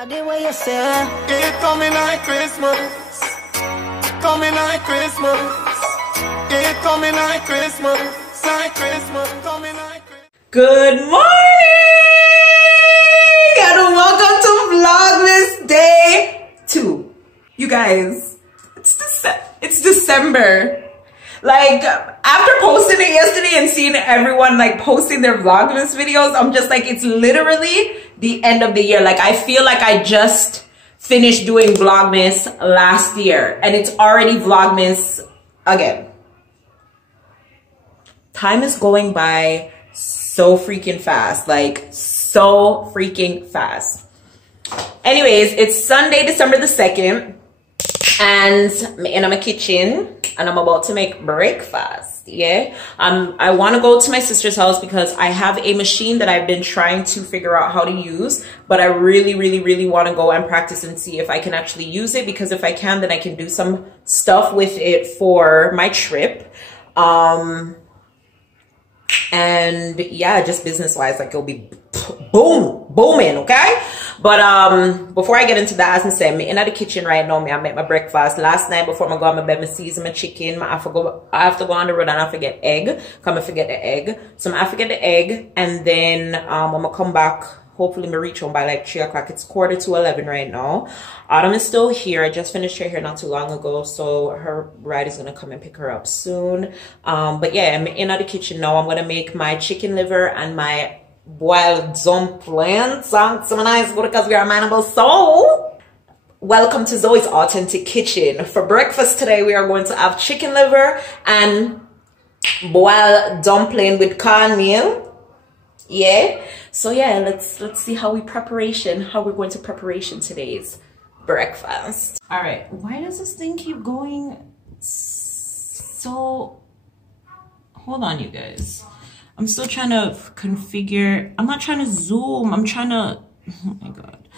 I did what you said. It coming like Christmas. Coming like Christmas. It coming like Christmas. Like Christmas. Coming like Christmas. Good morning and welcome to Vlogmas Day 2. You guys, it's December. Like, after posting it yesterday and seeing everyone like posting their Vlogmas videos, I'm just like, it's literally the end of the year. Like, I feel like I just finished doing Vlogmas last year and it's already Vlogmas again. Time is going by so freaking fast, like so freaking fast. Anyways, it's Sunday, December the 2nd. And I'm in my kitchen and I'm about to make breakfast. Yeah, I want to go to my sister's house because I have a machine that I've been trying to figure out how to use, but I really want to go and practice and see if I can actually use it, because if I can, then I can do some stuff with it for my trip. And yeah, just business wise, like it'll be booming, okay? But before I get into that, as I said, I'm in the kitchen right now. I make my breakfast. Last night before I go on my bed, I season my chicken. I have to go on the road and I forget egg. Come and forget the egg. So I have to get the egg, and then I'm gonna come back. Hopefully I reach home by like 3 o'clock. It's 11:15 right now. Autumn is still here. I just finished her hair not too long ago, so her ride is gonna come and pick her up soon. But yeah, I'm in the kitchen now. I'm gonna make my chicken liver and my boiled dumplin. Some nice because we are manable. So welcome to Zoe's Authentic Kitchen. For breakfast today, we are going to have chicken liver and boiled dumpling with cornmeal. Yeah. So yeah, let's see how we're going to preparation today's breakfast. All right, why does this thing keep going so? Hold on, you guys. I'm still trying to configure. I'm not trying to zoom. I'm trying to. Oh my god.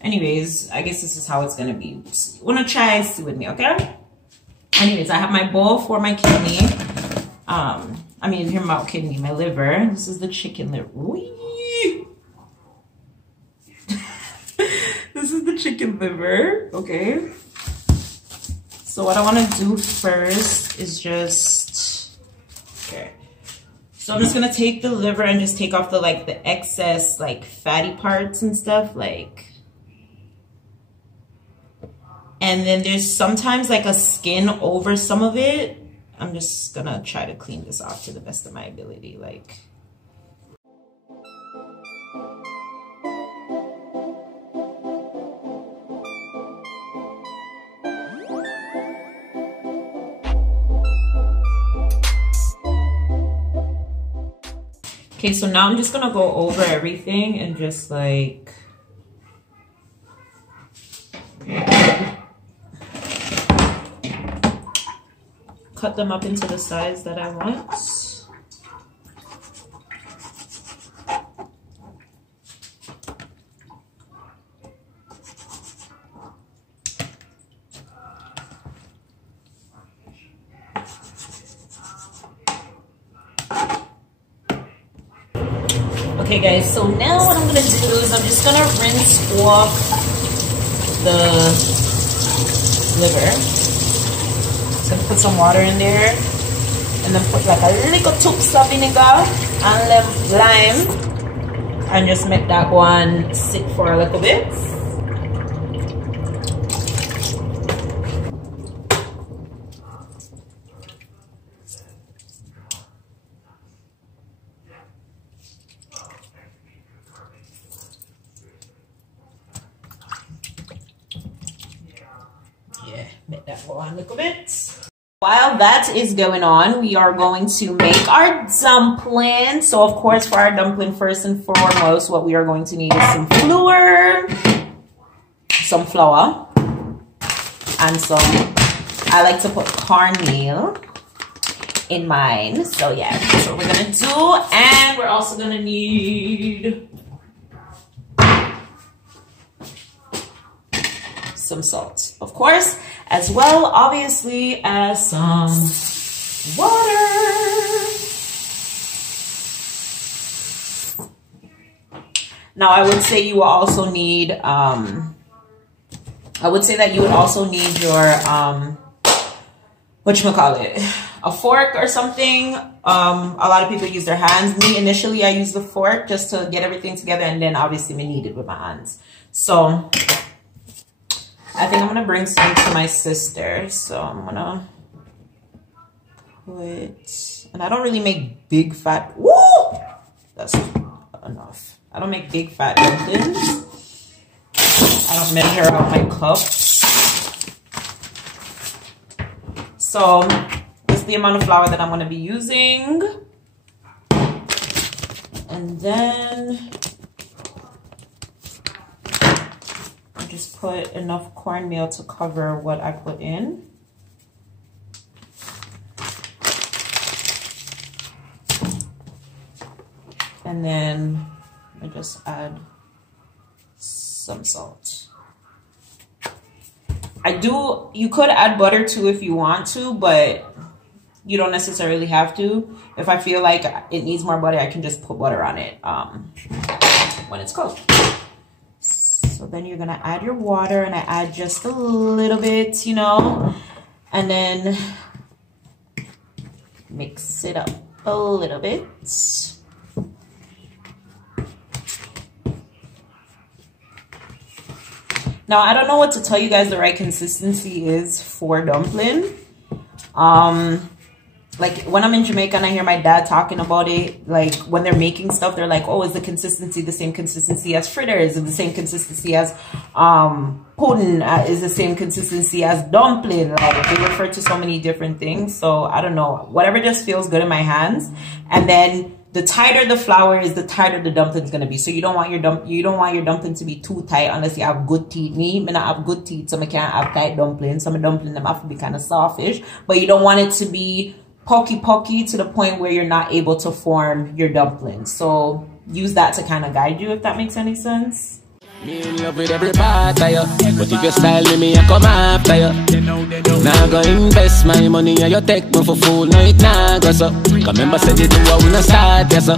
Anyways, I guess this is how it's gonna be. You wanna try and see with me, okay? Anyways, I have my bowl for my kidney. I mean, here my kidney, my liver. This is the chicken liver. This is the chicken liver, okay? So what I want to do first is just, okay. So I'm just gonna take the liver and just take off the the excess fatty parts and stuff and then there's sometimes a skin over some of it. I'm just gonna try to clean this off to the best of my ability. Okay, so now I'm just gonna go over everything and just cut them up into the size that I want. Okay guys, so now what I'm gonna do is I'm just gonna rinse off the liver. Gonna put some water in there and then put a little tubs of vinegar and lime and just make that one sit for a little bit. Yeah, make that go on a little bit. While that is going on, we are going to make our dumpling. So of course, for our dumpling, first and foremost, what we are going to need is some flour, and some, I like to put cornmeal in mine. So yeah, that's what we're gonna do. And we're also gonna need some salt, of course, as well, obviously, as some water. Now I would say you will also need I would say that you would also need your whatchamacallit, a fork or something. A lot of people use their hands. Me, initially I used the fork just to get everything together, and then obviously we need it with my hands. So I think I'm gonna bring some to my sister. So I'm gonna put, and I don't really make big fat, woo! That's enough. I don't make big fat dumplings. I don't measure out my cups. So this is the amount of flour that I'm gonna be using. And then I just put enough cornmeal to cover what I put in. And then I just add some salt. You could add butter too if you want to, but you don't necessarily have to. If I feel like it needs more butter, I can just put butter on it when it's cooked. So then you're gonna add your water, and I add just a little bit, you know, and then mix it up a little bit. Now, I don't know what to tell you guys the right consistency is for dumpling. Like when I'm in Jamaica and I hear my dad talking about it, like when they're making stuff, they're like, oh, is the consistency the same consistency as fritters? Is the same consistency as pudding? Is the same consistency as dumpling? Like they refer to so many different things. So I don't know, whatever just feels good in my hands. And then the tighter the flour is, the tighter the dumpling is gonna be. So you don't want your dumpling to be too tight unless you have good teeth. Me not have good teeth, so I can't have tight dumplings. Some dumplings them have to be kind of softish, but you don't want it to be pokey to the point where you're not able to form your dumplings. So use that to kind of guide you, if that makes any sense. Me in love with every part of you, but if you style me, I come after you. Now go invest my money and you take me for fool, no it nah go so. Cause remember said you do what we not start, yes sir.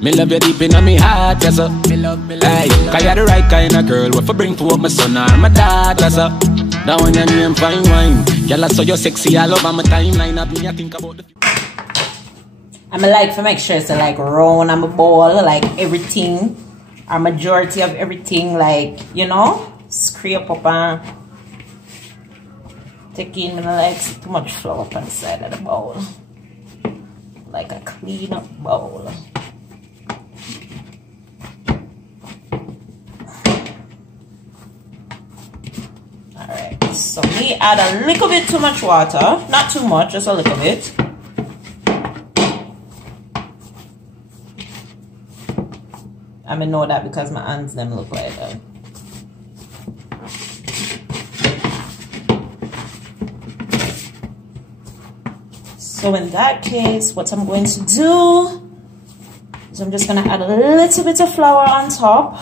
Me love you deep in my heart, yes sir. Hey, cause you're the right kind of girl, what for bring to up my son or my daughter, sir. That one your name fine wine, girl I saw you sexy all over my timeline. Of me I think about the I'm like to make sure it's like round on my bowl, like everything. A majority of everything, like, you know, scrape up and take in, like too much flour up inside of the bowl, like a clean up bowl. All right, so me add a little bit too much water, not too much, just a little bit. I mean, know that because my hands them look like that. So in that case, what I'm going to do is I'm just going to add a little bit of flour on top.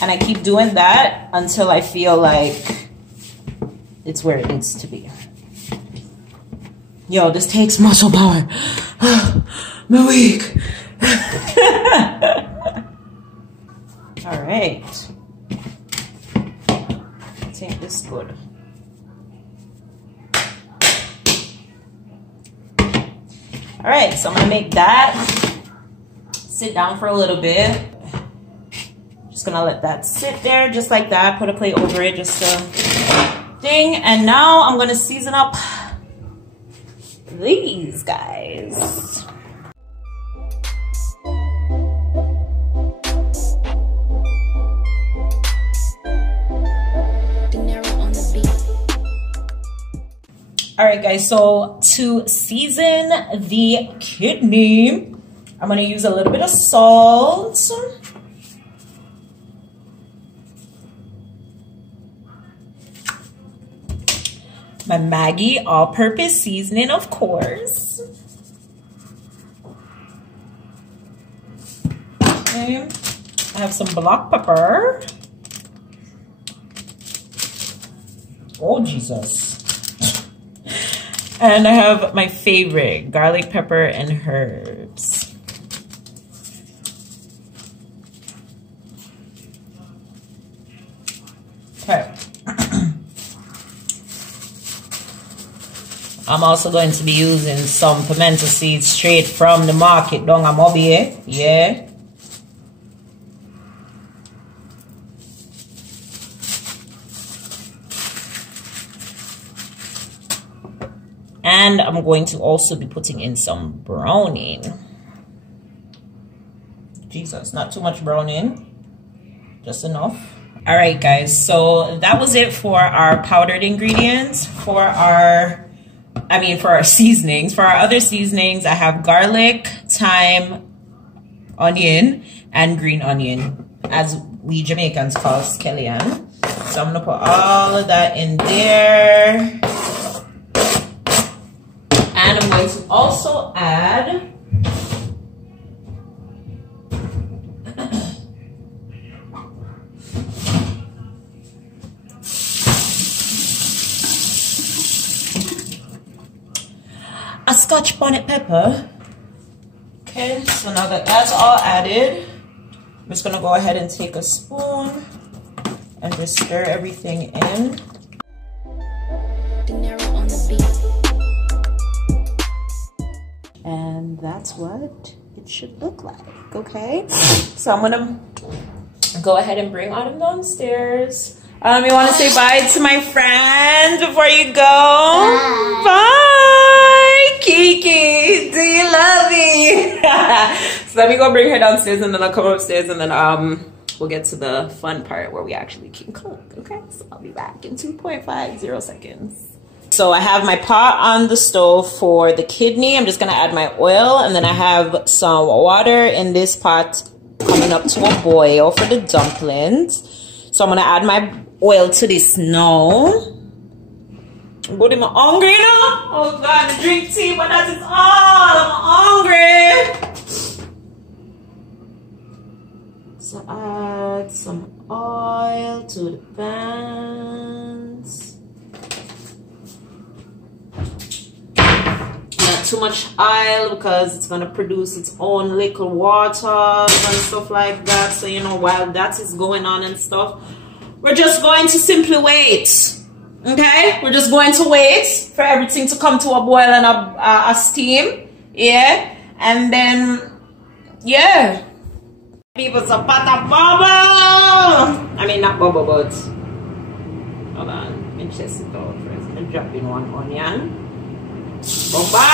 And I keep doing that until I feel like it's where it needs to be. Yo, this takes muscle power. I'm weak. All right. I think this is good. All right, so I'm gonna make that sit down for a little bit. Just gonna let that sit there just like that. Put a plate over it, just a thing. And now I'm gonna season up these guys. All right, guys, so to season the kidney, I'm gonna use a little bit of salt. my Maggi all-purpose seasoning, of course. Okay. I have some black pepper. Oh, Jesus. And I have my favorite, garlic, pepper, and herbs. Okay. I'm also going to be using some pimento seeds straight from the market down at Mobile. Yeah. And I'm going to also be putting in some browning. Jesus, not too much browning. Just enough. All right, guys. So that was it for our powdered ingredients. For our seasonings. For our other seasonings, I have garlic, thyme, onion, and green onion, as we Jamaicans call scallion. So I'm gonna put all of that in there. And I'm going to also add a Scotch bonnet pepper. Okay, so now that that's all added, I'm just gonna go ahead and take a spoon and just stir everything in. And that's what it should look like, okay? So I'm gonna go ahead and bring Autumn downstairs. You wanna say bye to my friends before you go? Bye, Kiki, do you love me? So let me go bring her downstairs and then I'll come upstairs and then we'll get to the fun part where we actually can cook, okay? So I'll be back in 2.50 seconds. So I have my pot on the stove for the kidney. I'm just gonna add my oil, and then I have some water in this pot coming up to a boil for the dumplings. So I'm gonna add my oil to this now. Good, I'm hungry now. Oh God, drink tea, but that is all. I'm hungry. So add some oil to the pans. Not too much oil because it's gonna produce its own little water and stuff like that. So you know, while that is going on and stuff, we're just going to simply wait. Okay, we're just going to wait for everything to come to a boil and a steam. Yeah, and then yeah, people some butter bubble. I mean not bubble, but hold on, let me test it out first. I'm dropping one onion. Bomba.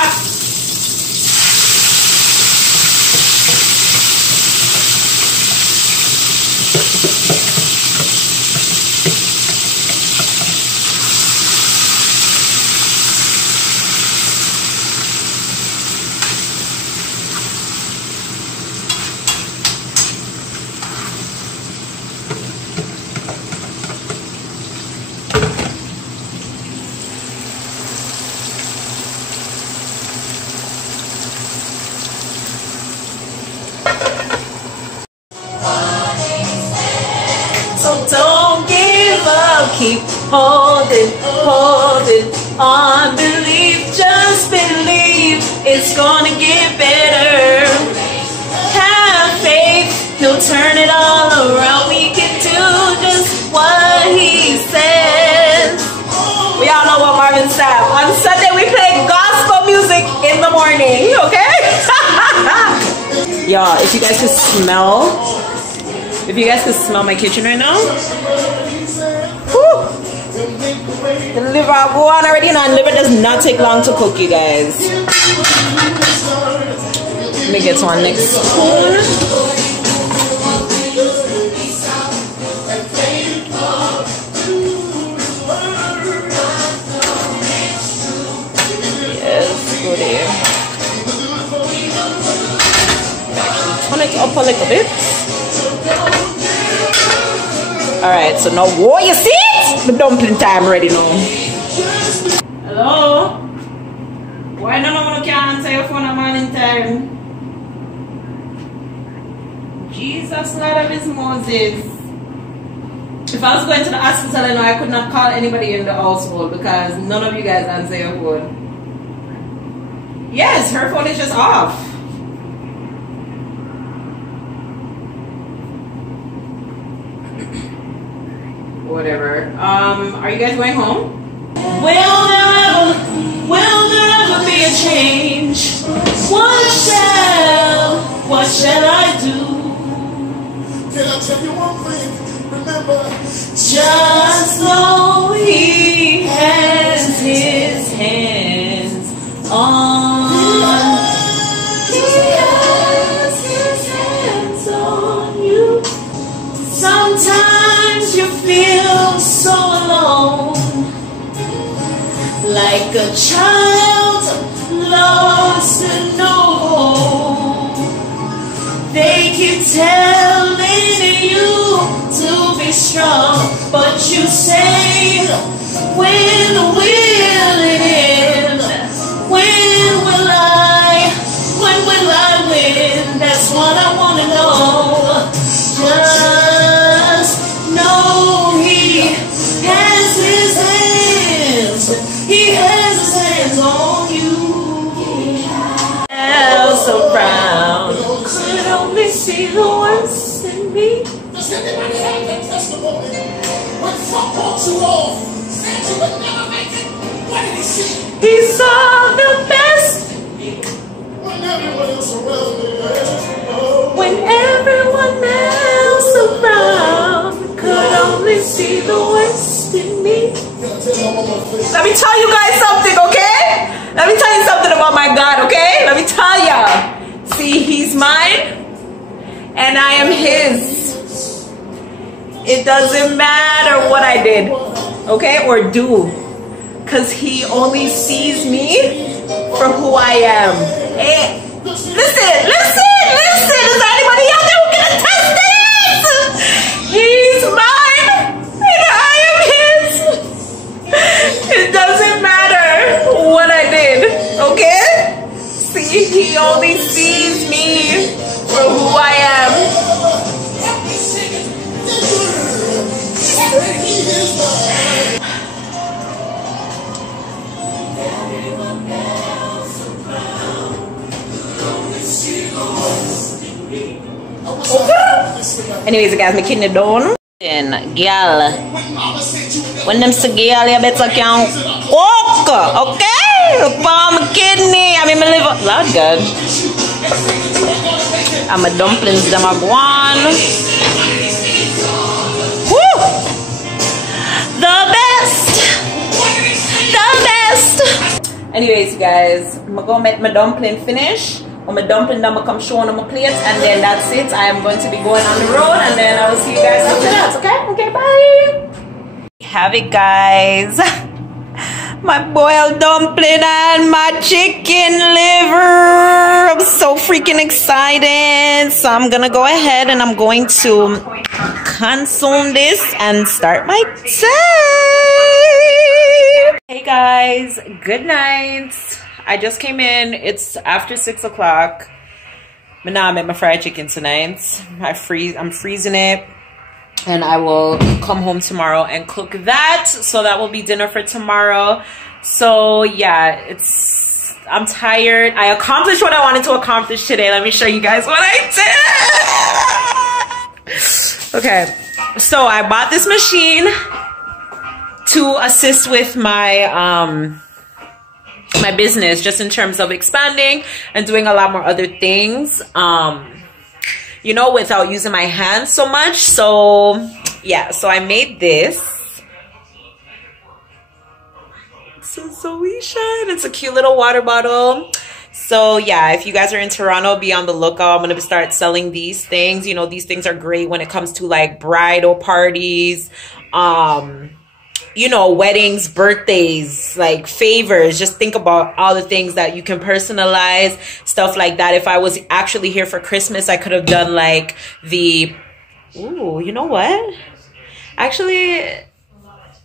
Keep holding, holding on. Believe, just believe it's gonna get better. Have faith, he'll turn it all around. We can do just what he says. We all know what Marvin said. On Sunday we play gospel music in the morning, okay? Y'all, if you guys could smell my kitchen right now. The liver go on already, and liver does not take long to cook, you guys. Let me get one next spoon. Yes, goodie. Turn it up a little bit. Alright, so now what you see it? The dumpling time ready now. Hello? Why none of you can answer your phone at morning time? Jesus, Lord of his Moses. If I was going to the hospital, I know I could not call anybody in the household because none of you guys answer your phone. Yes, her phone is just off. Whatever. Are you guys going home? Will there ever be a change? What shall I do? Can I tell you one thing? Remember, Just know he has his hands on. He has his hands on you. Sometimes you feel so alone, like a child lost and no home. They keep telling you to be strong, but you say, when will it end? When will I win? That's what I want to know. Just know he has his hands. He has his hands on you. Else around could only see the worst in me. does anybody have that testimony? When Trump walked you off, said you would never make it, what did he see? He saw the best When everyone else around me, when everyone else around could only see the worst in me. Let me tell you guys something, okay? Let me tell you something about my God, okay? Let me tell ya. See, he's mine and I am his. It doesn't matter what I did, okay, or do, because he only sees me for who I am. Hey, listen. Is there anybody out there who can attest to this? He's mine and I am his. It doesn't matter what I did, okay? See, he only sees me for who I am. Anyways, guys, my kidney done. Then, girl, when them say girl, you better can walk, okay? For my kidney, I mean my liver. Lord God. And my dumplings, them are gone. Woo! The best. Anyways, guys, I'm gonna make my dumpling finish. When my dumpling done, I'm come show on my plate, and then that's it. I am going to be going on the road, and then I will see you guys after that. Okay, bye. Have it, guys. My boiled dumpling and my chicken liver. I'm so freaking excited. So I'm gonna go ahead and I'm going to consume this and start my day. Hey guys, good night. I just came in. It's after 6 o'clock. But now I made my fried chicken tonight. I'm freezing it. And I will come home tomorrow and cook that. So that will be dinner for tomorrow. So yeah, I'm tired. I accomplished what I wanted to accomplish today. Let me show you guys what I did. Okay, so I bought this machine to assist with my my business, just in terms of expanding and doing a lot more other things, you know, without using my hands so much. So yeah, so I made this. It's a Zoeshaaa and it's a cute little water bottle. So yeah, if you guys are in Toronto, be on the lookout. I'm gonna start selling these things. You know, these things are great when it comes to like bridal parties, you know, weddings, birthdays, like favors. Just think about all the things that you can personalize, stuff like that. If I was actually here for Christmas, I could have done like the, ooh, you know what? Actually,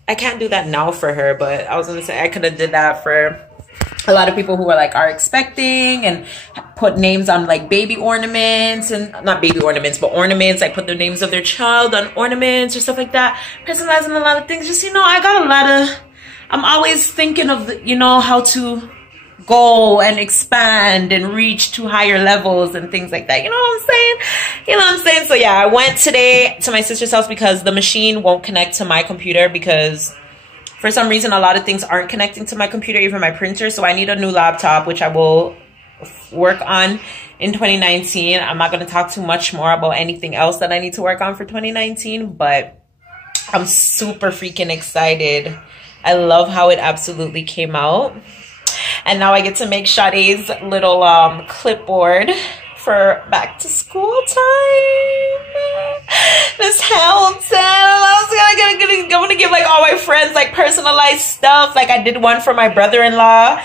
I can't do that now for her, but I was gonna say I could have did that for a lot of people who are like are expecting and put names on like baby ornaments, and not baby ornaments but ornaments, like put the names of their child on ornaments or stuff like that, personalizing a lot of things. Just, you know, I got a lot of, I'm always thinking of, you know, how to go and expand and reach to higher levels and things like that. You know what I'm saying? You know what I'm saying? So yeah, I went today to my sister's house because the machine won't connect to my computer, because for some reason a lot of things aren't connecting to my computer, even my printer. So I need a new laptop, which I will work on in 2019. I'm not going to talk too much more about anything else that I need to work on for 2019, but I'm super freaking excited. I love how it absolutely came out. And now I get to make Sade's little clipboard for back to school time. Miss Hamilton, I'm gonna give like all my friends like personalized stuff. Like I did one for my brother-in-law.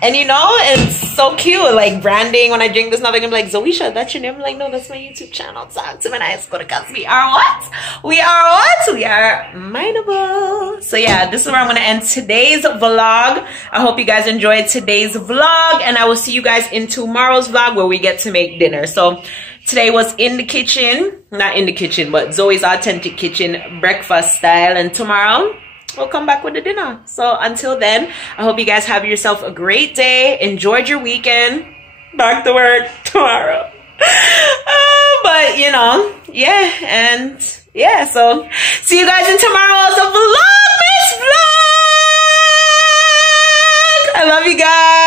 And you know, it's so cute, like branding. When I drink this now, they're gonna be like, Zoeshaaa, that's your name? I'm like, no, that's my YouTube channel. Talk to me nice, because we are what? We are what? We are Mindable. So yeah, this is where I'm gonna end today's vlog. I hope you guys enjoyed today's vlog, and I will see you guys in tomorrow's vlog where we get to make dinner. So today was in the kitchen, not in the kitchen, but Zoe's authentic kitchen, breakfast style, and tomorrow we'll come back with the dinner. So until then, I hope you guys have yourself a great day. Enjoyed your weekend. Back to work tomorrow. But you know, yeah, and yeah, so see you guys in tomorrow's Vlogmas vlog. I love you guys.